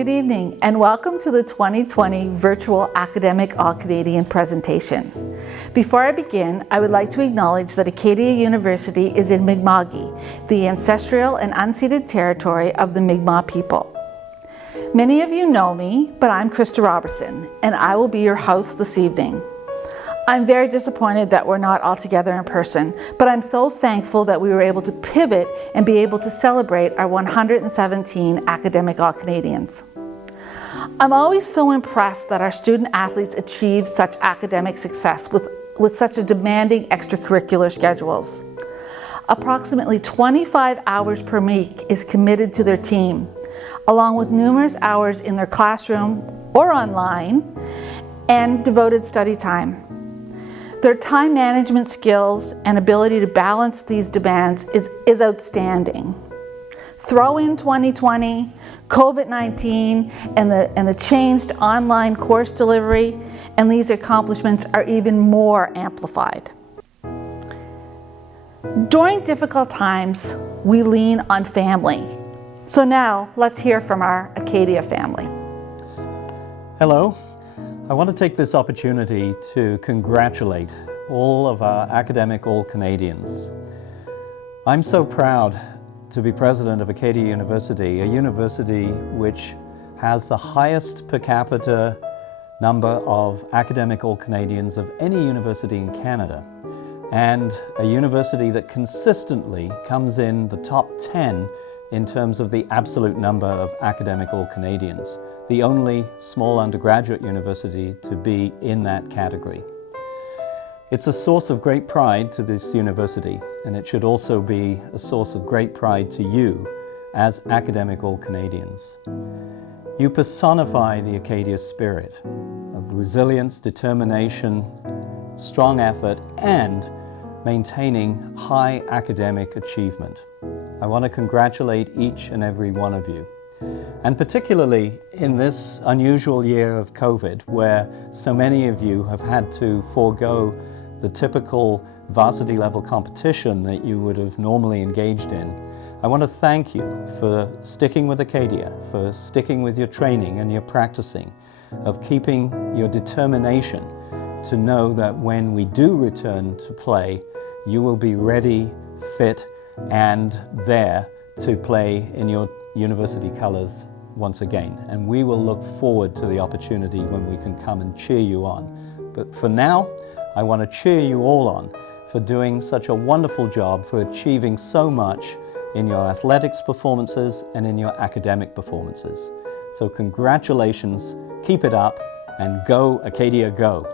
Good evening and welcome to the 2020 Virtual Academic All-Canadian presentation. Before I begin, I would like to acknowledge that Acadia University is in Mi'kma'ki, the ancestral and unceded territory of the Mi'kmaq people. Many of you know me, but I'm Krista Robertson and I will be your host this evening. I'm very disappointed that we're not all together in person, but I'm so thankful that we were able to pivot and be able to celebrate our 117 academic All-Canadians. I'm always so impressed that our student athletes achieve such academic success with such a demanding extracurricular schedules. Approximately 25 hours per week is committed to their team, along with numerous hours in their classroom or online and devoted study time. Their time management skills and ability to balance these demands is outstanding. Throw in 2020, COVID-19, and the changed online course delivery, and these accomplishments are even more amplified. During difficult times, we lean on family. So now, let's hear from our Acadia family. Hello. I want to take this opportunity to congratulate all of our academic All-Canadians. I'm so proud to be president of Acadia University, a university which has the highest per capita number of academic All-Canadians of any university in Canada, and a university that consistently comes in the top 10 in terms of the absolute number of academic All-Canadians, the only small undergraduate university to be in that category. It's a source of great pride to this university, and it should also be a source of great pride to you as academic All-Canadians. You personify the Acadia spirit of resilience, determination, strong effort, and maintaining high academic achievement. I want to congratulate each and every one of you. And particularly in this unusual year of COVID, where so many of you have had to forego the typical varsity level competition that you would have normally engaged in, I want to thank you for sticking with Acadia, for sticking with your training and your practicing, of keeping your determination to know that when we do return to play, you will be ready, fit, and there to play in your university colors once again. And we will look forward to the opportunity when we can come and cheer you on. But for now, I want to cheer you all on for doing such a wonderful job, for achieving so much in your athletics performances and in your academic performances. So congratulations, keep it up, and go Acadia go.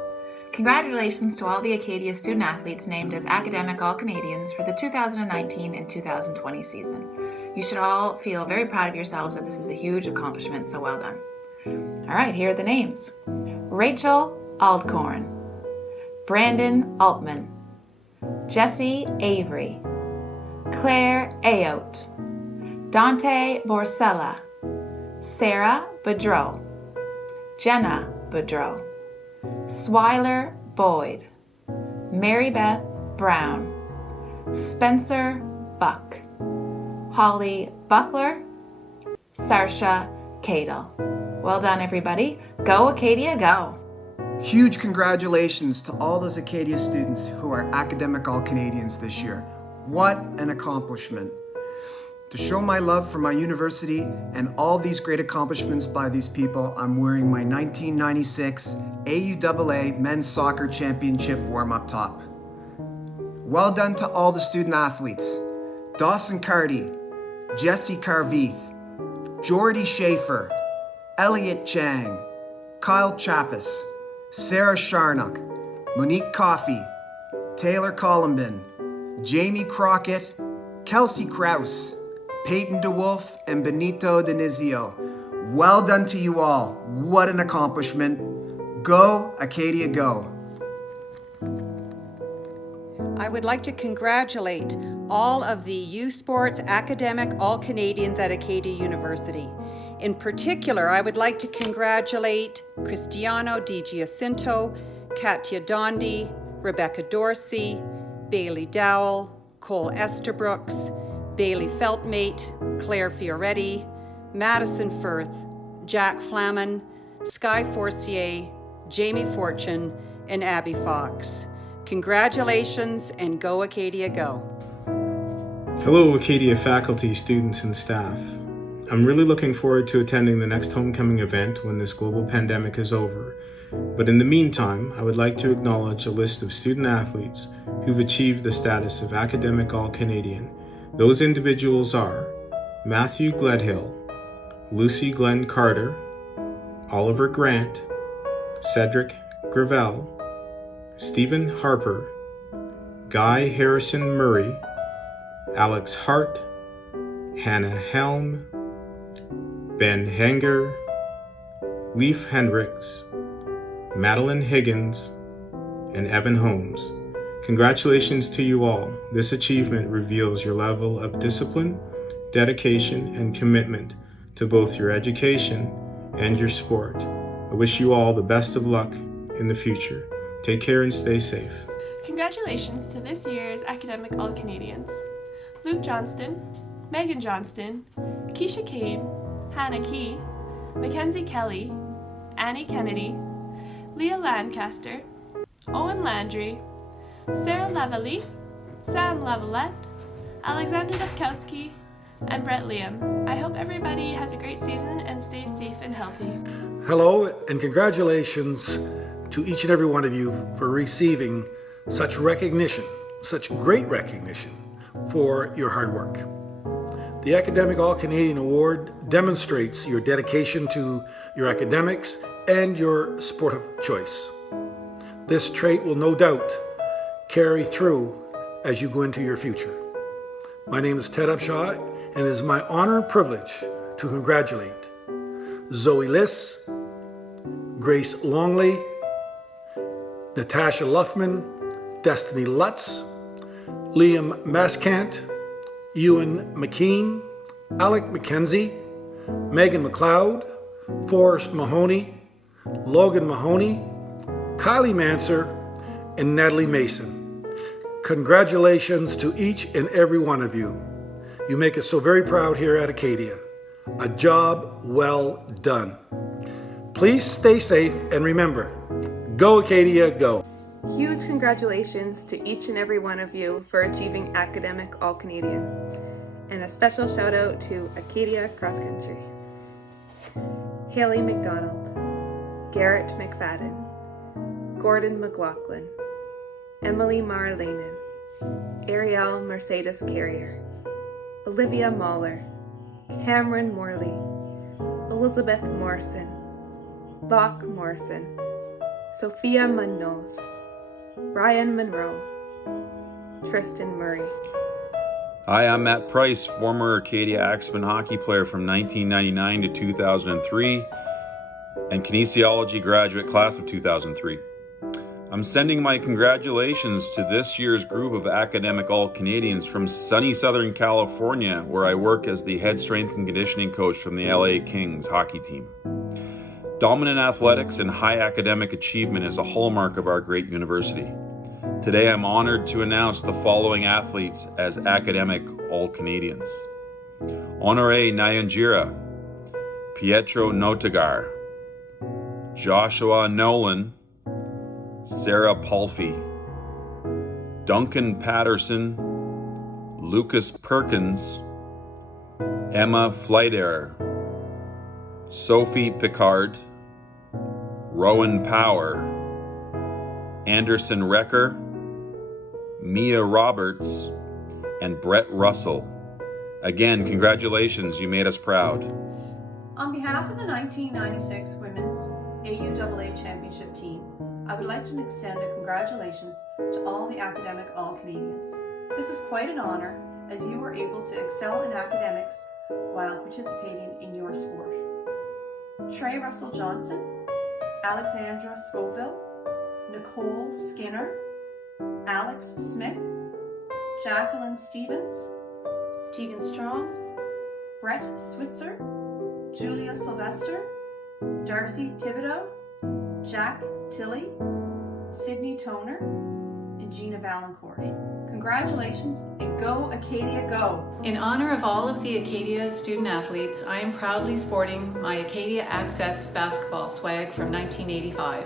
Congratulations to all the Acadia student athletes named as Academic All-Canadians for the 2019 and 2020 season. You should all feel very proud of yourselves that this is a huge accomplishment, so well done. All right, here are the names. Rachel Aldcorn, Brandon Altman, Jesse Avery, Claire Ayotte, Dante Borsella, Sarah Boudreau, Jenna Boudreau, Swyler Boyd, Mary Beth Brown, Spencer Buck, Holly Buckler, Sarsha Cadle. Well done, everybody. Go Acadia, go. Huge congratulations to all those Acadia students who are academic All-Canadians this year. What an accomplishment. To show my love for my university and all these great accomplishments by these people, I'm wearing my 1996 AUAA Men's Soccer Championship warm-up top. Well done to all the student athletes. Dawson Carty, Jesse Carveith, Jordy Schaefer, Elliot Chang, Kyle Chappis, Sarah Sharnock, Monique Coffey, Taylor Columbin, Jamie Crockett, Kelsey Krause, Peyton DeWolf, and Benito Denizio. Well done to you all. What an accomplishment. Go, Acadia, go. I would like to congratulate all of the U Sports Academic All-Canadians at Acadia University. In particular, I would like to congratulate Cristiano Di Giacinto, Katya Dondi, Rebecca Dorsey, Bailey Dowell, Cole Esterbrooks, Bailey Feltmate, Claire Fioretti, Madison Firth, Jack Flaman, Sky Forcier, Jamie Fortune, and Abby Fox. Congratulations and go Acadia go. Hello Acadia faculty, students, and staff. I'm really looking forward to attending the next homecoming event when this global pandemic is over. But in the meantime, I would like to acknowledge a list of student athletes who've achieved the status of Academic All-Canadian. Those individuals are Matthew Gledhill, Lucy Glenn Carter, Oliver Grant, Cedric Gravel, Stephen Harper, Guy Harrison Murray, Alex Hart, Hannah Helm, Ben Henger, Leif Hendricks, Madeline Higgins, and Evan Holmes. Congratulations to you all. This achievement reveals your level of discipline, dedication, and commitment to both your education and your sport. I wish you all the best of luck in the future. Take care and stay safe. Congratulations to this year's Academic All-Canadians. Luke Johnston, Megan Johnston, Keisha Kane, Hannah Key, Mackenzie Kelly, Annie Kennedy, Leah Lancaster, Owen Landry, Sarah Lavallee, Sam Lavalette, Alexander Dubkowski, and Brett Liam. I hope everybody has a great season and stays safe and healthy. Hello, and congratulations to each and every one of you for receiving such recognition, such great recognition for your hard work. The Academic All-Canadian Award demonstrates your dedication to your academics and your sport of choice. This trait will no doubt carry through as you go into your future. My name is Ted Upshaw, and it is my honor and privilege to congratulate Zoe Liss, Grace Longley, Natasha Luffman, Destiny Lutz, Liam Maskant, Ewan McKean, Alec McKenzie, Megan McLeod, Forrest Mahoney, Logan Mahoney, Kylie Manser, and Natalie Mason. Congratulations to each and every one of you. You make us so very proud here at Acadia. A job well done. Please stay safe and remember, go Acadia, go. Huge congratulations to each and every one of you for achieving Academic All-Canadian. And a special shout out to Acadia Cross Country. Haley McDonald, Garrett McFadden, Gordon McLaughlin, Emily Marlanen, Ariel Mercedes Carrier, Olivia Mahler, Cameron Morley, Elizabeth Morrison, Locke Morrison, Sophia Munoz, Ryan Monroe, Tristan Murray. Hi, I'm Matt Price, former Acadia Axeman hockey player from 1999 to 2003 and kinesiology graduate class of 2003. I'm sending my congratulations to this year's group of Academic All-Canadians from sunny Southern California, where I work as the head strength and conditioning coach from the LA Kings hockey team. Dominant athletics and high academic achievement is a hallmark of our great university. Today I'm honored to announce the following athletes as Academic All-Canadians. Honoré Nyanjira, Pietro Notagar, Joshua Nolan, Sarah Palfy, Duncan Patterson, Lucas Perkins, Emma Fleiterer, Sophie Picard, Rowan Power, Anderson Recker, Mia Roberts, and Brett Russell. Again, congratulations, you made us proud. On behalf of the 1996 Women's AUAA Championship team, I would like to extend a congratulations to all the Academic All-Canadians. This is quite an honor as you were able to excel in academics while participating in your sport. Trey Russell Johnson, Alexandra Scoville, Nicole Skinner, Alex Smith, Jacqueline Stevens, Tegan Strong, Brett Switzer, Julia Sylvester, Darcy Thibodeau, Jack Tilley, Sydney Toner, and Gina Valancourt. Congratulations and go Acadia go! In honor of all of the Acadia student athletes, I am proudly sporting my Acadia Accents basketball swag from 1985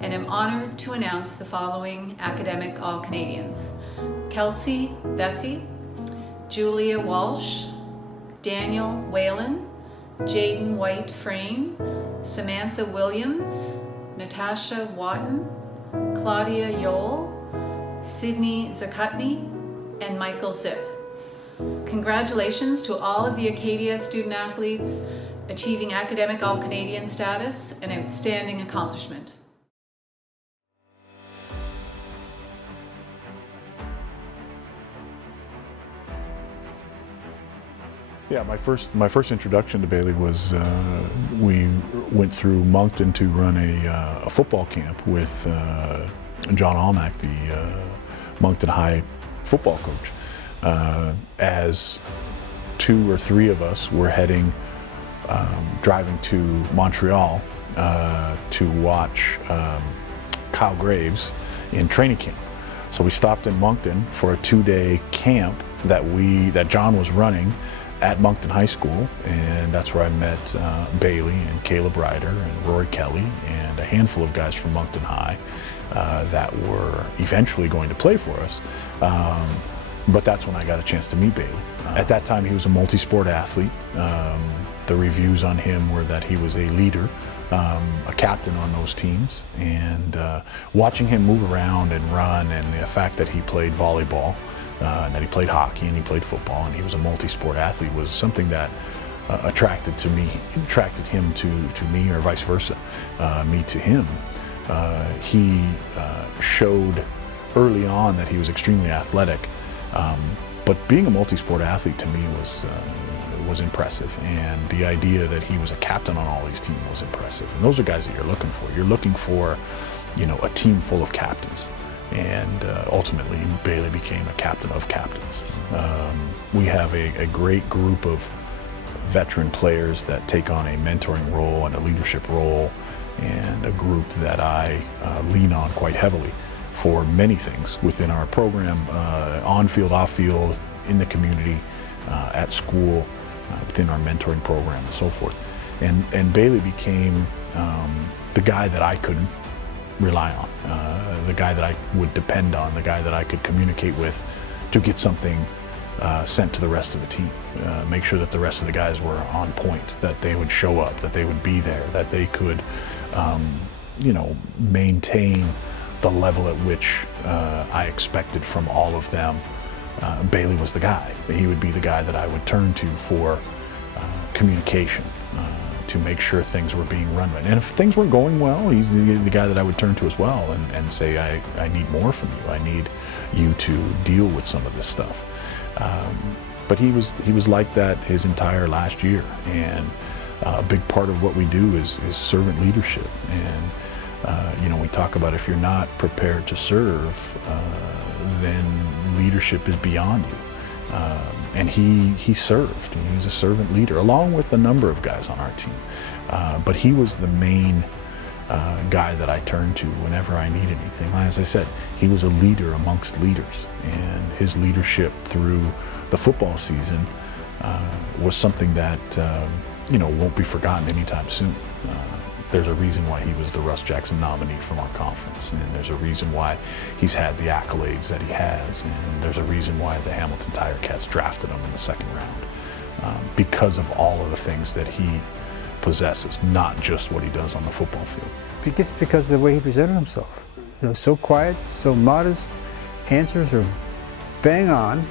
and am honored to announce the following academic All-Canadians: Kelsey Vesey, Julia Walsh, Daniel Whalen, Jaden White Frame, Samantha Williams, Natasha Watton, Claudia Yole, Sydney Zakutney, and Michael Zip. Congratulations to all of the Acadia student athletes achieving academic All-Canadian status, an outstanding accomplishment. Yeah, my first introduction to Bailey was we went through Moncton to run a football camp with John Alnack, the Moncton High football coach. As 2 or 3 of us were driving to Montreal to watch Kyle Graves in training camp. So we stopped in Moncton for a 2-day camp that John was running at Moncton High School, and that's where I met Bailey and Caleb Ryder and Rory Kelly and a handful of guys from Moncton High that were eventually going to play for us. But that's when I got a chance to meet Bailey. At that time, he was a multi-sport athlete. The reviews on him were that he was a leader, a captain on those teams, and watching him move around and run, and the fact that he played volleyball, and that he played hockey and he played football, and he was a multi-sport athlete was something that attracted him to me, or vice versa, me to him. He showed early on that he was extremely athletic, but being a multi-sport athlete to me was impressive, and the idea that he was a captain on all these teams was impressive. And those are guys that you're looking for. You're looking for, a team full of captains. And ultimately, Bailey became a captain of captains. We have a great group of veteran players that take on a mentoring role and a leadership role, and a group that I lean on quite heavily for many things within our program, on-field, off-field, in the community, at school, within our mentoring program, and so forth. And Bailey became the guy that I could rely on, the guy that I would depend on, the guy that I could communicate with to get something sent to the rest of the team. Make sure that the rest of the guys were on point, that they would show up, that they would be there, that they could, maintain the level at which I expected from all of them. Bailey was the guy. He would be the guy that I would turn to for communication, to make sure things were being run right. And if things weren't going well, he's the guy that I would turn to as well and say, I need more from you. I need you to deal with some of this stuff. But he was like that his entire last year. And a big part of what we do is servant leadership. And we talk about, if you're not prepared to serve, then leadership is beyond you. And he served. He was a servant leader, along with a number of guys on our team. But he was the main guy that I turned to whenever I needed anything. As I said, he was a leader amongst leaders, and his leadership through the football season was something that won't be forgotten anytime soon. There's a reason why he was the Russ Jackson nominee from our conference, and there's a reason why he's had the accolades that he has, and there's a reason why the Hamilton Tiger Cats drafted him in the second round, because of all of the things that he possesses, not just what he does on the football field. Just because of the way he presented himself. So quiet, so modest, answers are bang on.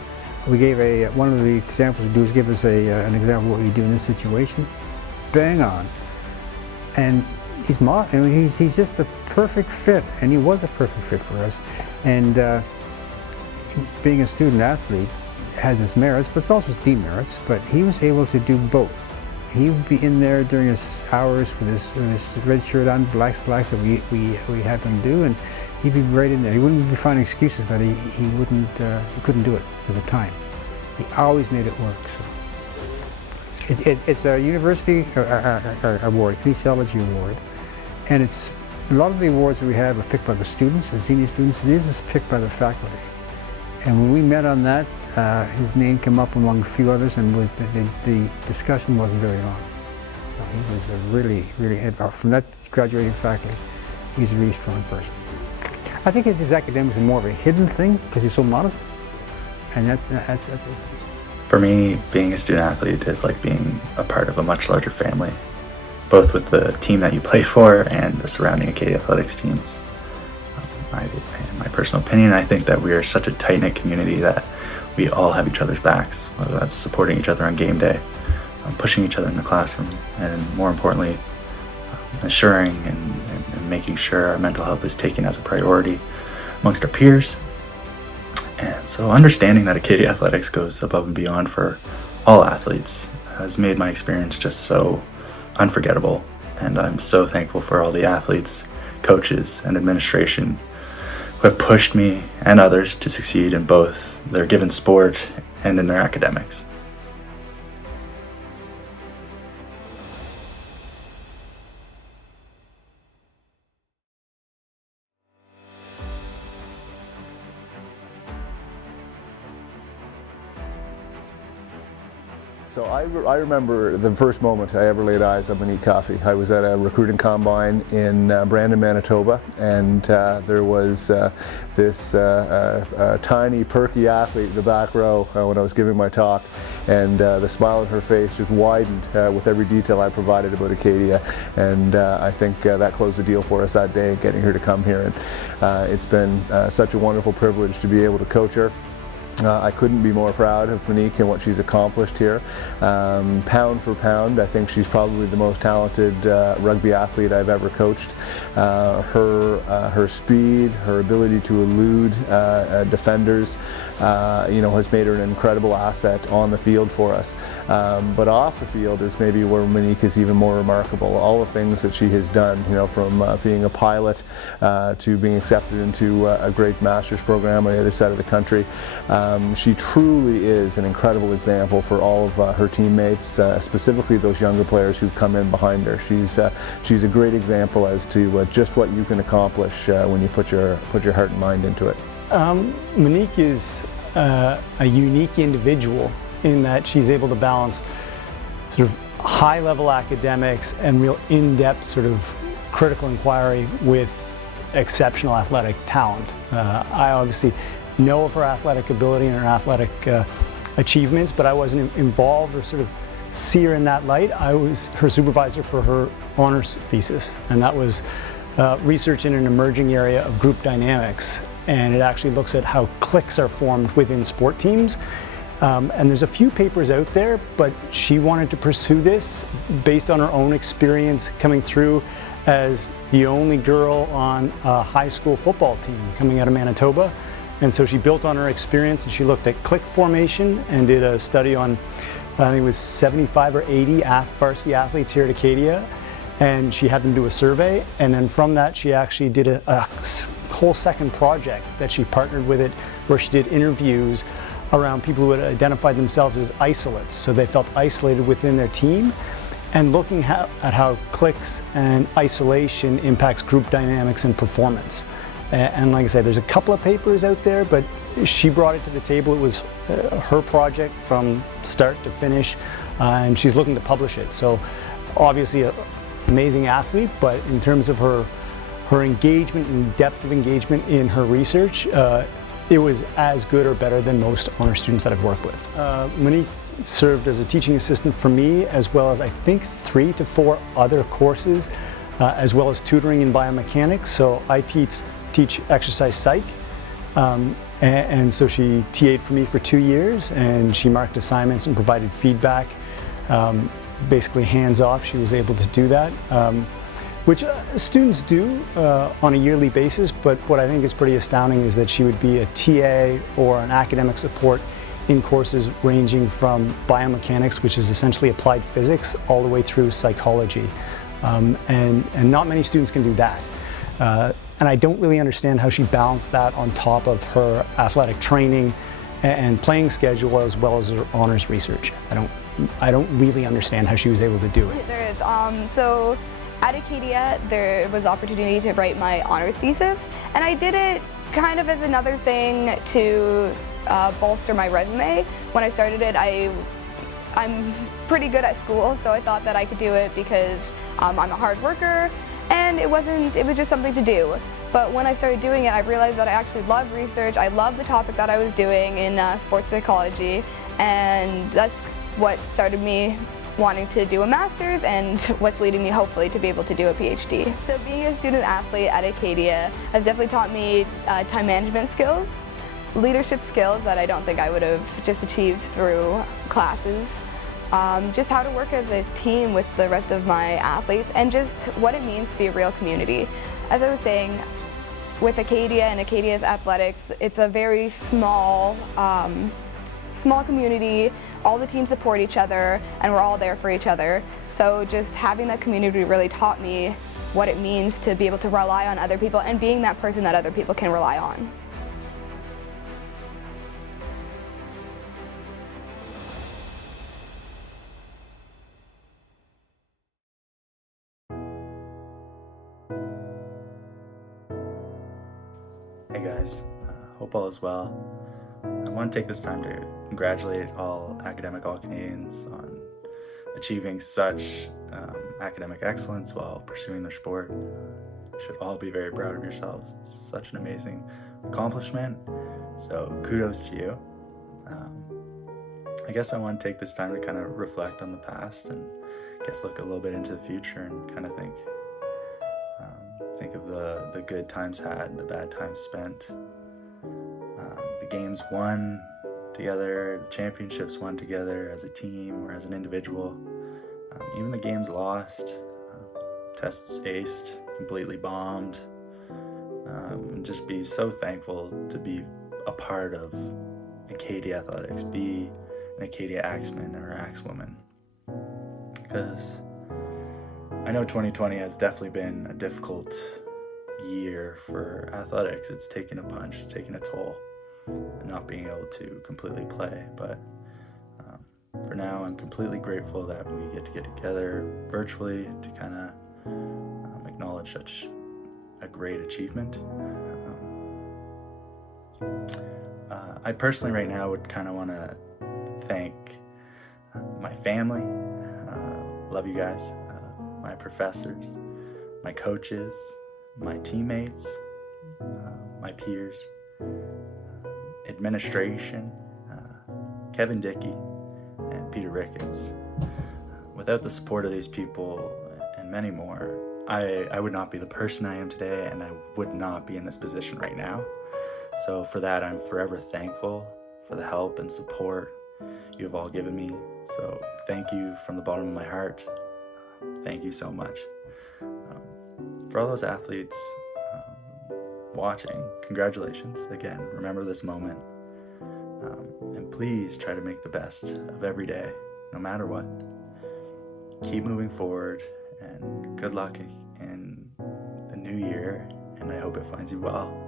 We gave one of the examples we do is give us an example of what you do in this situation. Bang on. And he's just a perfect fit, and he was a perfect fit for us. And being a student athlete has its merits, but it's also its demerits. But he was able to do both. He would be in there during his hours with his red shirt on, black slacks that we had him do, and he'd be right in there. He wouldn't be finding excuses that he couldn't do it because of time. He always made it work. So. It's a university award, kinesiology award, and a lot of the awards that we have are picked by the students, the senior students, and this is picked by the faculty. And when we met on that, his name came up among a few others, and the discussion wasn't very long. He was a really, from that graduating faculty, he's a really strong person. I think his academics are more of a hidden thing because he's so modest, and that's it. For me, being a student athlete is like being a part of a much larger family, both with the team that you play for and the surrounding Acadia athletics teams. In my personal opinion, I think that we are such a tight-knit community that we all have each other's backs, whether that's supporting each other on game day, pushing each other in the classroom, and more importantly, assuring and making sure our mental health is taken as a priority amongst our peers. And so understanding that Acadia Athletics goes above and beyond for all athletes has made my experience just so unforgettable. And I'm so thankful for all the athletes, coaches, and administration who have pushed me and others to succeed in both their given sport and in their academics. So I remember the first moment I ever laid eyes on Monique Coffey. I was at a recruiting combine in Brandon, Manitoba, and there was this tiny, perky athlete in the back row when I was giving my talk, and the smile on her face just widened with every detail I provided about Acadia, and I think that closed the deal for us that day, getting her to come here, and it's been such a wonderful privilege to be able to coach her. I couldn't be more proud of Monique and what she's accomplished here. Pound for pound, I think she's probably the most talented rugby athlete I've ever coached. Her speed, her ability to elude defenders, has made her an incredible asset on the field for us. But off the field is maybe where Monique is even more remarkable. All the things that she has done, from being a pilot to being accepted into a great master's program on the other side of the country. She truly is an incredible example for all of her teammates, specifically those younger players who've come in behind her. She's a great example as to just what you can accomplish when you put your heart and mind into it. Monique is a unique individual in that she's able to balance sort of high-level academics and real in-depth sort of critical inquiry with exceptional athletic talent. I obviously know of her athletic ability and her athletic achievements, but I wasn't involved or sort of see her in that light. I was her supervisor for her honors thesis, and that was research in an emerging area of group dynamics, and it actually looks at how cliques are formed within sport teams. And there's a few papers out there, but she wanted to pursue this based on her own experience coming through as the only girl on a high school football team coming out of Manitoba. And so she built on her experience, and she looked at clique formation and did a study on, I think it was 75 or 80 varsity athletes here at Acadia. And she had them do a survey, and then from that she actually did a whole second project that she partnered with it, where she did interviews around people who had identified themselves as isolates, so they felt isolated within their team, and looking at how cliques and isolation impacts group dynamics and performance. And like I said, there's a couple of papers out there, but she brought it to the table. It was her project from start to finish, and she's looking to publish it. So obviously an amazing athlete, but in terms of her engagement and depth of engagement in her research, it was as good or better than most honor students that I've worked with. Monique served as a teaching assistant for me, as well as I think 3 to 4 other courses, as well as tutoring in biomechanics. So I teach exercise psych, and so she TA'd for me for 2 years, and she marked assignments and provided feedback, basically hands off. She was able to do that, which students do on a yearly basis, but what I think is pretty astounding is that she would be a TA or an academic support in courses ranging from biomechanics, which is essentially applied physics, all the way through psychology. And not many students can do that. And I don't really understand how she balanced that on top of her athletic training and playing schedule, as well as her honors research. I don't really understand how she was able to do it. There is. So at Acadia, there was opportunity to write my honor thesis, and I did it kind of as another thing to bolster my resume. When I started it, I'm pretty good at school, so I thought that I could do it because I'm a hard worker, and it was just something to do. But when I started doing it, I realized that I actually love research. I love the topic that I was doing in sports psychology, and that's what started me wanting to do a master's and what's leading me hopefully to be able to do a PhD. So being a student athlete at Acadia has definitely taught me time management skills, leadership skills that I don't think I would have just achieved through classes, just how to work as a team with the rest of my athletes, and just what it means to be a real community. As I was saying, with Acadia and Acadia's athletics, it's a very small community. All the teams support each other, and we're all there for each other. So just having that community really taught me what it means to be able to rely on other people and being that person that other people can rely on. Hey guys, hope all is well. I want to take this time to congratulate all academic All-Canadians on achieving such academic excellence while pursuing their sport. You should all be very proud of yourselves. It's such an amazing accomplishment, so kudos to you. I guess I want to take this time to kind of reflect on the past and I guess look a little bit into the future and kind of think of the good times had, the bad times spent. The games won together, the championships won together as a team or as an individual. Even the games lost, tests aced, completely bombed, and just be so thankful to be a part of Acadia Athletics, be an Acadia Axeman or Axewoman. Because I know 2020 has definitely been a difficult year for athletics. It's taken a punch, it's taken a toll, and not being able to completely play. But for now, I'm completely grateful that we get together virtually to kind of acknowledge such a great achievement. I personally right now would kind of want to thank my family, love you guys, my professors, my coaches, my teammates, my peers, administration, Kevin Dickey, and Peter Ricketts. Without the support of these people and many more, I would not be the person I am today, and I would not be in this position right now. So for that, I'm forever thankful for the help and support you have all given me. So thank you from the bottom of my heart. Thank you so much. For all those athletes watching, congratulations. Again, remember this moment. And please try to make the best of every day, no matter what. Keep moving forward, and good luck in the new year, and I hope it finds you well.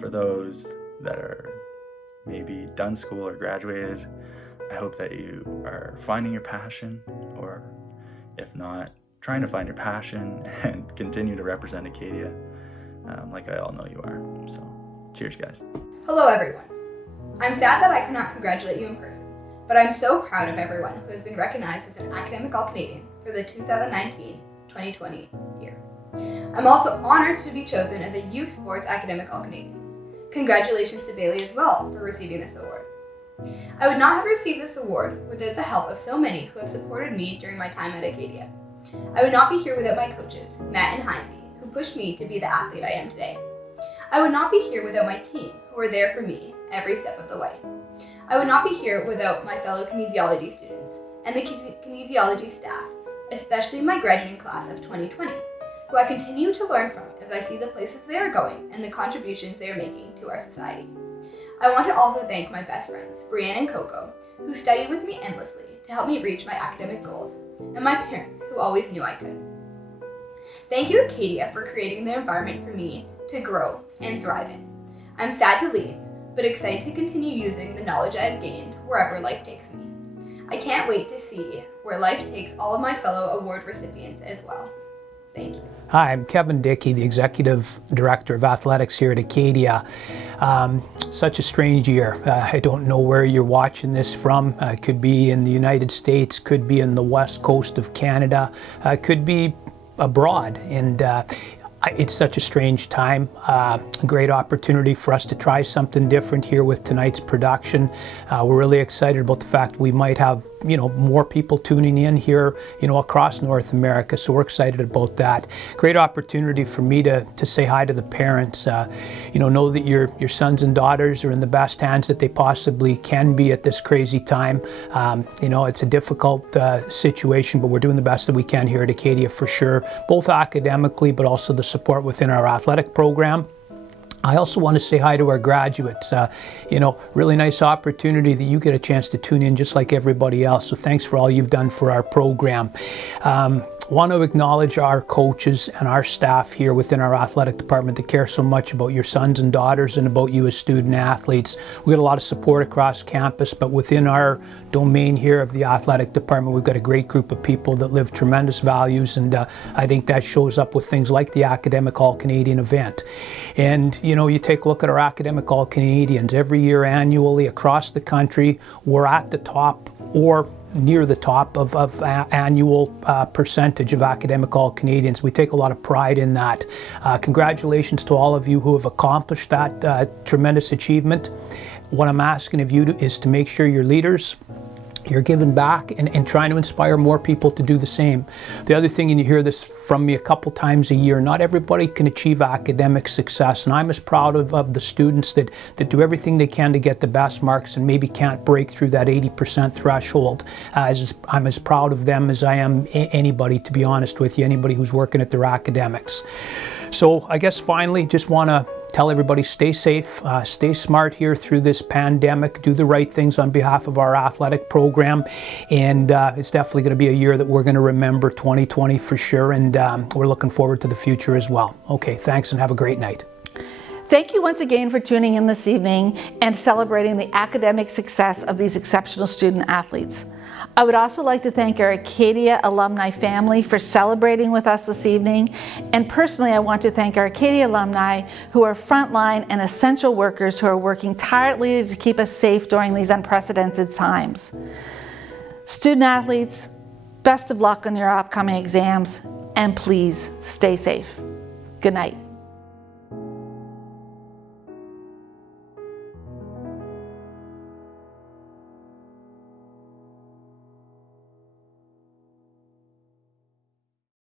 For those that are maybe done school or graduated, I hope that you are finding your passion, or if not, trying to find your passion and continue to represent Acadia like I all know you are. So, cheers guys. Hello everyone. I'm sad that I cannot congratulate you in person, but I'm so proud of everyone who has been recognized as an Academic All-Canadian for the 2019-2020 year. I'm also honored to be chosen as a Youth Sports Academic All-Canadian. Congratulations to Bailey as well for receiving this award. I would not have received this award without the help of so many who have supported me during my time at Acadia. I would not be here without my coaches, Matt and Heinze, who pushed me to be the athlete I am today. I would not be here without my team, who were there for me every step of the way. I would not be here without my fellow kinesiology students and the kinesiology staff, especially my graduating class of 2020, who I continue to learn from as I see the places they are going and the contributions they are making to our society. I want to also thank my best friends, Brianne and Coco, who studied with me endlessly to help me reach my academic goals, and my parents, who always knew I could. Thank you, Acadia, for creating the environment for me to grow and thrive in. I'm sad to leave, but excited to continue using the knowledge I have gained wherever life takes me. I can't wait to see where life takes all of my fellow award recipients as well. Thank you. Hi, I'm Kevin Dickey, the Executive Director of Athletics here at Acadia. Such a strange year. I don't know where you're watching this from. It could be in the United States, could be in the west coast of Canada, could be abroad. And it's such a strange time. A great opportunity for us to try something different here with tonight's production. We're really excited about the fact we might have, more people tuning in here, across North America. So we're excited about that. Great opportunity for me to say hi to the parents. Know that your sons and daughters are in the best hands that they possibly can be at this crazy time. It's a difficult situation, but we're doing the best that we can here at Acadia for sure, both academically, but also the support within our athletic program. I also want to say hi to our graduates. Really nice opportunity that you get a chance to tune in just like everybody else. So thanks for all you've done for our program. Want to acknowledge our coaches and our staff here within our athletic department that care so much about your sons and daughters and about you as student athletes. We got a lot of support across campus, but within our domain here of the athletic department, we've got a great group of people that live tremendous values, and I think that shows up with things like the Academic All-Canadian event. And you take a look at our Academic All-Canadians. Every year annually across the country, we're at the top or near the top of annual percentage of Academic All-Canadians. We take a lot of pride in that. Congratulations to all of you who have accomplished that tremendous achievement. What I'm asking of you is to make sure your leaders, you're giving back and trying to inspire more people to do the same. The other thing, and you hear this from me a couple times a year, not everybody can achieve academic success, and I'm as proud of the students that do everything they can to get the best marks and maybe can't break through that 80% threshold. I'm as proud of them as I am anybody, to be honest with you, anybody who's working at their academics. So I guess finally, just want to tell everybody, stay safe, stay smart here through this pandemic, do the right things on behalf of our athletic program, and it's definitely going to be a year that we're going to remember, 2020 for sure, and we're looking forward to the future as well. Okay, thanks and have a great night. Thank you once again for tuning in this evening and celebrating the academic success of these exceptional student athletes. I would also like to thank our Acadia alumni family for celebrating with us this evening. And personally, I want to thank our Acadia alumni who are frontline and essential workers who are working tirelessly to keep us safe during these unprecedented times. Student athletes, best of luck on your upcoming exams, and please stay safe. Good night.